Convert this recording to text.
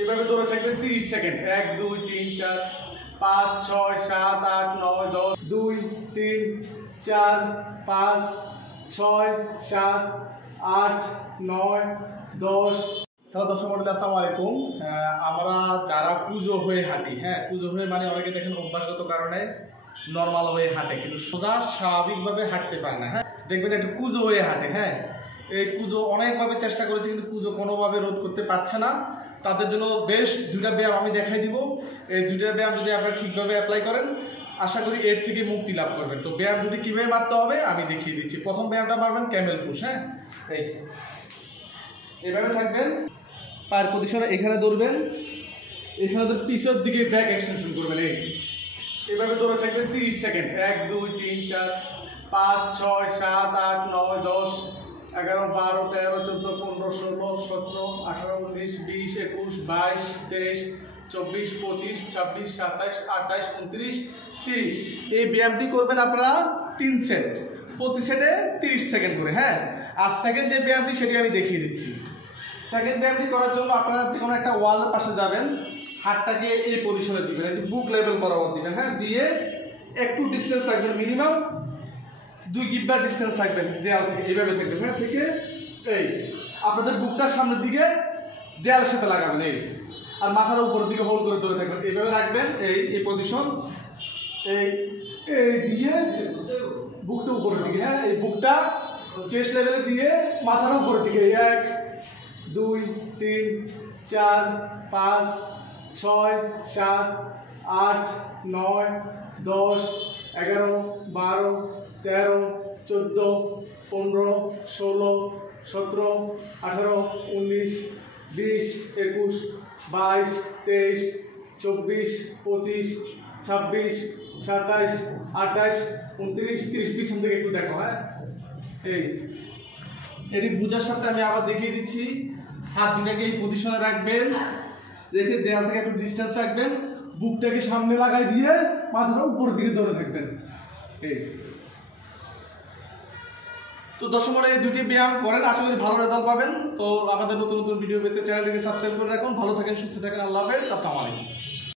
এভাবে ধরে থাকবেন 30 সেকেন্ড। 1 2 3 4 5 6 7 8 9 10 2 3 4 5 6 7 8 9 10। হ্যালো দর্শক মণ্ডলী, আসসালামু আলাইকুম। আমরা যারা পুজো হয়ে হাঁটি, হ্যাঁ পুজো হয়ে মানে অনেকে দেখেন অভ্যাসগত কারণে নর্মাল হয়ে হাঁটে, কিন্তু সোজা স্বাভাবিকভাবে হাঁটতে পারে না। হ্যাঁ দেখবেন একটু পুজো হয়ে হাঁটে। হ্যাঁ এই পুজো অনেকভাবে চেষ্টা করেছে, কিন্তু পুজো কোনোভাবে রোধ করতে পারছে না। তাদের জন্য বেশ দুইটা ব্যায়াম আমি দেখাই দিব। এই দুইটা ব্যায়াম যদি আপনারা ঠিকভাবে অ্যাপ্লাই করেন, আশা করি এর থেকে মুক্তি লাভ করবেন। তো ব্যায়াম দুটি কীভাবে মারতে হবে আমি দেখিয়ে দিচ্ছি। প্রথম ব্যায়ামটা মারবেন ক্যামেল পুশ। হ্যাঁ এইভাবে থাকবেন, পায়ের পজিশনে এখানে ধরবেন, এখানে তো পিছের দিকে ব্যাক এক্সটেনশন করবেন। এইভাবে ধরে থাকবেন 30 সেকেন্ড। 1 2 3 4 5 6 7 8 9 10 11 12 13 14 15 16 17 18 19 20 21 22 23 24 25 26 27 28 29 30। এই ব্যায়ামটি করবেন আপনারা 3 সেট, প্রতি সেটে 30 সেকেন্ড করে। হ্যাঁ আর সেকেন্ড যে ব্যায়ামটি সেটি আমি দেখিয়ে দিচ্ছি। সেকেন্ড ব্যায়ামটি করার জন্য আপনারা যে কোনো একটা ওয়ালের পাশে যাবেন, হাতটাকে এই পজিশনে দিবেন, এই যে বুক লেভেল বরাবর দিবেন। হ্যাঁ দিয়ে একটু ডিস্টেন্স রাখবেন, মিনিমাম 2 গিব্বার ডিস্টেন্স রাখবেন দেয়াল থেকে। এইভাবে থাকবেন। হ্যাঁ থেকে এই আপনাদের বুকটার সামনের দিকে দেয়ালের সাথে লাগাবেন, এই আর মাথার উপরের দিকে হোল্ড করে ধরে থাকবেন। এইভাবে রাখবেন, এই পজিশন, এই দিয়ে বুকটা উপরের দিকে। হ্যাঁ এই বুকটা চেস্ট লেভেলে দিয়ে মাথার উপরের দিকে 1 2 3 4 5 6 7 8 9 10 11 12 13 14 15 16 17 18 19 20 21 22 23 24 25 26 27 28 29 30। পিছন থেকে একটু দেখো। হ্যাঁ এটি বুঝার সাথে আমি আবার দেখিয়ে দিচ্ছি। হাত দুটাকে এই পজিশনে রাখবেন, রেখে দেয়াল থেকে একটু ডিস্টেন্স রাখবেন, বুকটাকে সামনে লাগাই দিয়ে মাথাটা উপরের দিকে ধরে থাকবেন। তো দর্শক এই দুটি ব্যায়াম করেন, আশা করি ভালো রেজাল্ট পাবেন। তো আমাদের নতুন নতুন ভিডিও পেতে চ্যানেলটিকে সাবস্ক্রাইব করে রাখুন। ভালো থাকেন, সুস্থ থাকেন। আল্লাহ হাফেজ, আসসালামু আলাইকুম।